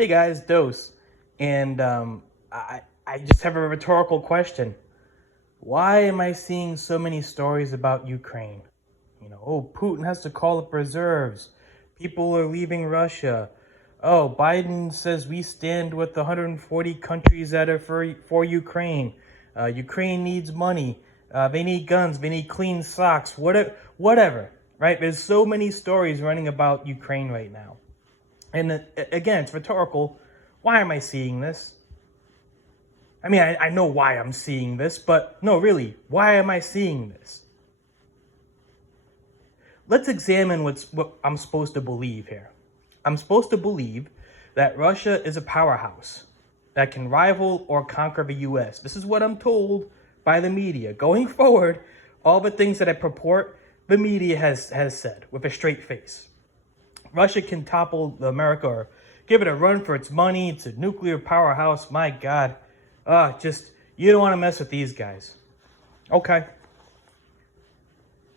Hey guys, Dose. And I just have a rhetorical question. Why am I seeing so many stories about Ukraine? Oh, Putin has to call up reserves. People are leaving Russia. Oh, Biden says we stand with the 140 countries that are for Ukraine. Ukraine needs money. They need guns. They need clean socks. Whatever. Right? There's so many stories running about Ukraine right now. And again, it's rhetorical. Why am I seeing this? I mean, I know why I'm seeing this, but no, really, why am I seeing this? Let's examine what I'm supposed to believe here. I'm supposed to believe that Russia is a powerhouse that can rival or conquer the US. This is what I'm told by the media. Going forward, all the things that I purport, the media has said with a straight face. Russia can topple America or give it a run for its money. It's a nuclear powerhouse. My God. You don't want to mess with these guys. Okay.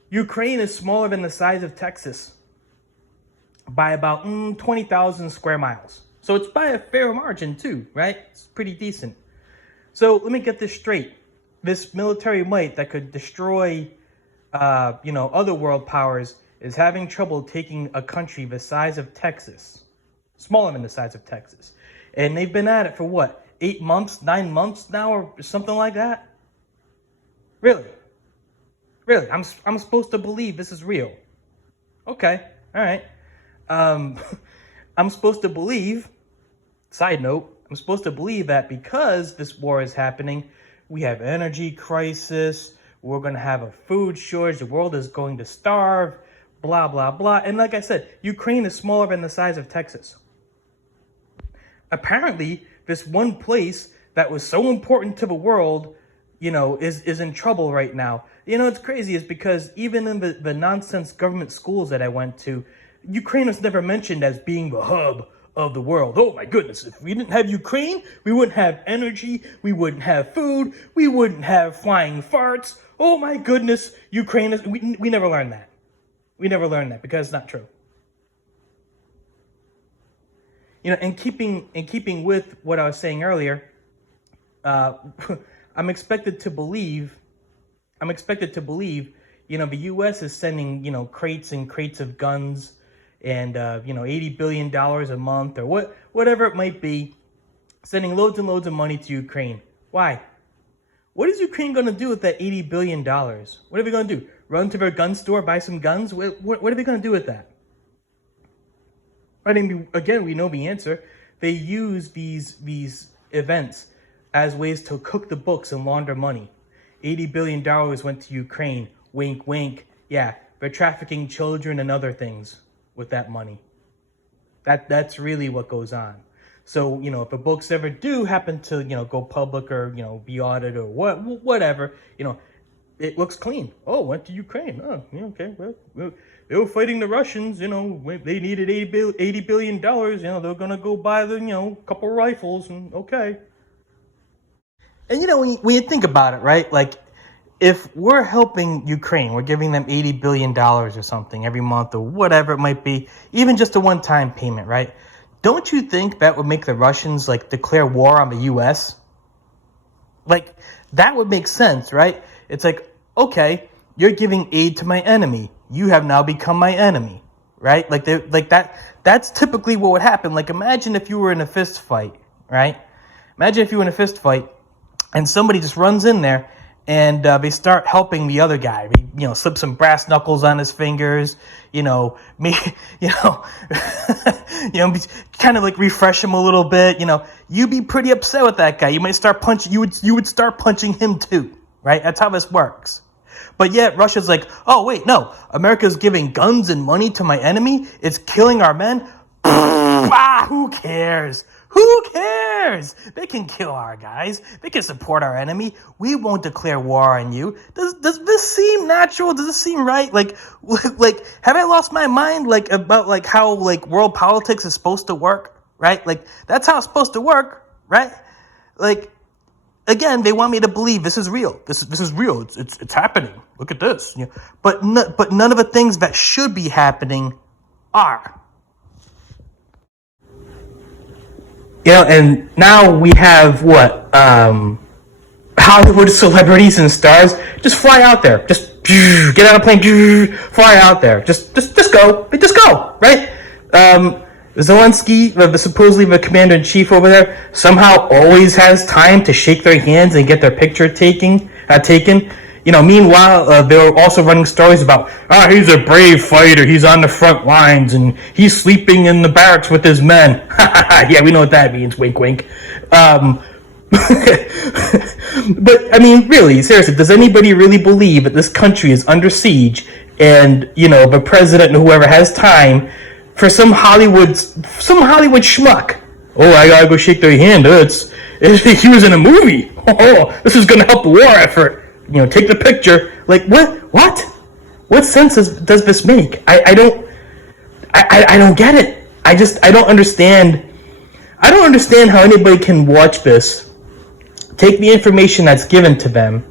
Ukraine is smaller than the size of Texas by about 20,000 square miles. So it's by a fair margin too, right? It's pretty decent. So let me get this straight. This military might that could destroy, other world powers is having trouble taking a country the size of Texas, smaller than the size of Texas. And they've been at it for what, 8 months, 9 months now, or something like that? Really? I'm supposed to believe this is real. Okay, all right. I'm supposed to believe, side note, I'm supposed to believe that because this war is happening, we have energy crisis, we're going to have a food shortage, the world is going to starve, blah, blah, blah. And like I said, Ukraine is smaller than the size of Texas. Apparently, this one place that was so important to the world, is in trouble right now. It's crazy is because even in the nonsense government schools that I went to, Ukraine was never mentioned as being the hub of the world. Oh my goodness, if we didn't have Ukraine, we wouldn't have energy, we wouldn't have food, we wouldn't have flying farts. Oh my goodness, Ukraine is, we never learned that. We never learned that because it's not true. In keeping with what I was saying earlier, I'm expected to believe, the U.S. is sending, crates and crates of guns and, $80 billion a month or whatever it might be, sending loads and loads of money to Ukraine. Why? What is Ukraine going to do with that $80 billion? What are they going to do? Run to their gun store, buy some guns? What are they going to do with that? I mean, again, we know the answer. They use these events as ways to cook the books and launder money. $80 billion went to Ukraine. Wink, wink. Yeah, they're trafficking children and other things with that money. That's really what goes on. So, if the books ever do happen to, go public or, be audited or whatever, it looks clean. Oh, went to Ukraine. Oh, yeah, okay. Well, they were fighting the Russians, they needed $80 billion, they're going to go buy the, couple rifles and okay. And, when you think about it, right, like if we're helping Ukraine, we're giving them $80 billion or something every month or whatever it might be, even just a one-time payment, right? Don't you think that would make the Russians like declare war on the U.S.? Like that would make sense, right? It's like, okay, you're giving aid to my enemy. You have now become my enemy, right? Like that. That's typically what would happen. Like imagine if you were in a fist fight, right? Imagine if you were in a fist fight and somebody just runs in there and they start helping the other guy. Slip some brass knuckles on his fingers. Kind of like refresh him a little bit. You'd be pretty upset with that guy. You might start punching. You would start punching him too, right? That's how this works. But yet Russia's like, oh wait, no, America's giving guns and money to my enemy. It's killing our men. Who cares? Who cares? They can kill our guys. They can support our enemy. We won't declare war on you. Does this seem natural? Does this seem right? Like, have I lost my mind? Like about like how like world politics is supposed to work, right? Like that's how it's supposed to work, right? Like, again, they want me to believe this is real. This is real. It's happening. Look at this. But none of the things that should be happening are. And now we have what Hollywood celebrities and stars just fly out there, just get on a plane, fly out there, just go, right? Zelensky, supposedly the commander in chief over there, somehow always has time to shake their hands and get their picture taken. Meanwhile, they were also running stories about, he's a brave fighter, he's on the front lines, and he's sleeping in the barracks with his men. Yeah, we know what that means, wink, wink. But, I mean, really, seriously, does anybody really believe that this country is under siege and, the president and whoever has time for some Hollywood schmuck? Oh, I gotta go shake their hand. He was in a movie. Oh, this is gonna help the war effort. Take the picture. Like, what? What sense does this make? I don't get it. I don't understand. I don't understand how anybody can watch this, take the information that's given to them,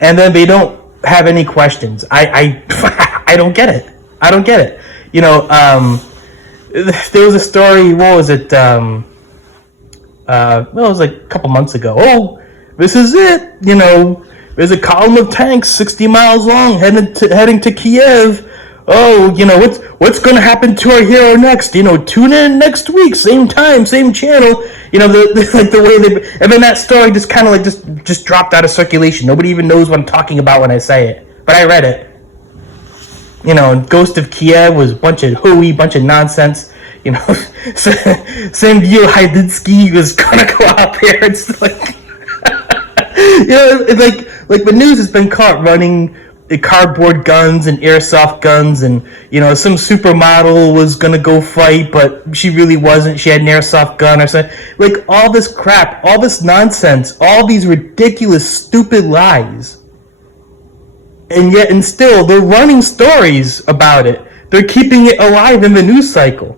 and then they don't have any questions. I don't get it. I don't get it. There was a story. What was it? It was like a couple months ago. Oh, this is it. There's a column of tanks 60 miles long heading to Kiev. Oh, what's going to happen to our hero next? Tune in next week, same time, same channel. The way they, and then that story just kind of just dropped out of circulation. Nobody even knows what I'm talking about when I say it, but I read it. Ghost of Kiev was a bunch of hooey, bunch of nonsense. Sam Hydinsky was gonna go out there. It's like, like the news has been caught running cardboard guns and airsoft guns, and some supermodel was gonna go fight, but she really wasn't. She had an airsoft gun or something. Like, all this crap, all this nonsense, all these ridiculous, stupid lies. And still, they're running stories about it. They're keeping it alive in the news cycle.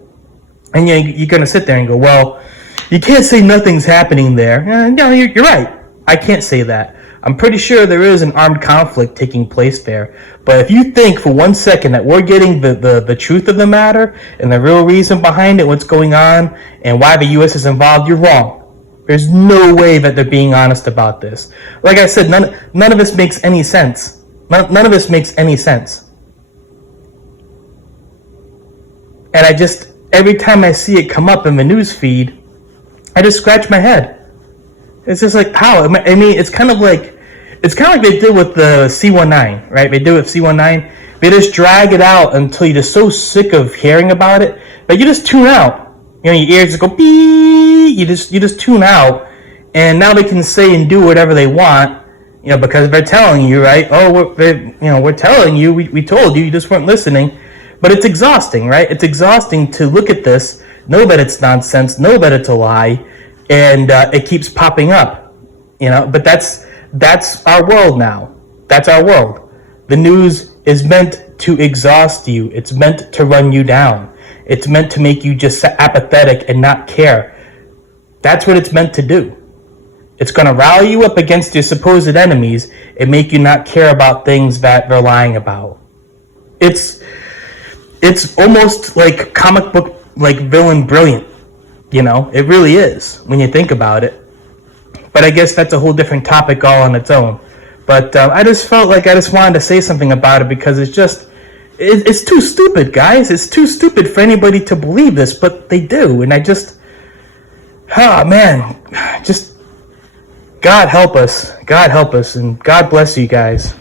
And you're going to sit there and go, well, you can't say nothing's happening there. No, you're right. I can't say that. I'm pretty sure there is an armed conflict taking place there. But if you think for 1 second that we're getting the truth of the matter and the real reason behind it, what's going on, and why the U.S. is involved, you're wrong. There's no way that they're being honest about this. Like I said, none of this makes any sense. None of this makes any sense. And every time I see it come up in the news feed, I just scratch my head. It's just like, how? I mean, it's kind of like they did with the C-19, right? They did with C-19. They just drag it out until you're just so sick of hearing about it that you just tune out. Your ears just go beep. You just tune out, and now they can say and do whatever they want. Because they're telling you, right? Oh, we're telling you. We told you. You just weren't listening. But it's exhausting, right? It's exhausting to look at this, know that it's nonsense, know that it's a lie, and it keeps popping up. But that's our world now. That's our world. The news is meant to exhaust you. It's meant to run you down. It's meant to make you just apathetic and not care. That's what it's meant to do. It's going to rally you up against your supposed enemies and make you not care about things that they're lying about. It's almost like comic book, like villain brilliant. It really is when you think about it. But I guess that's a whole different topic all on its own. But I just felt like I just wanted to say something about it because it's too stupid, guys. It's too stupid for anybody to believe this, but they do. And God help us, and God bless you guys.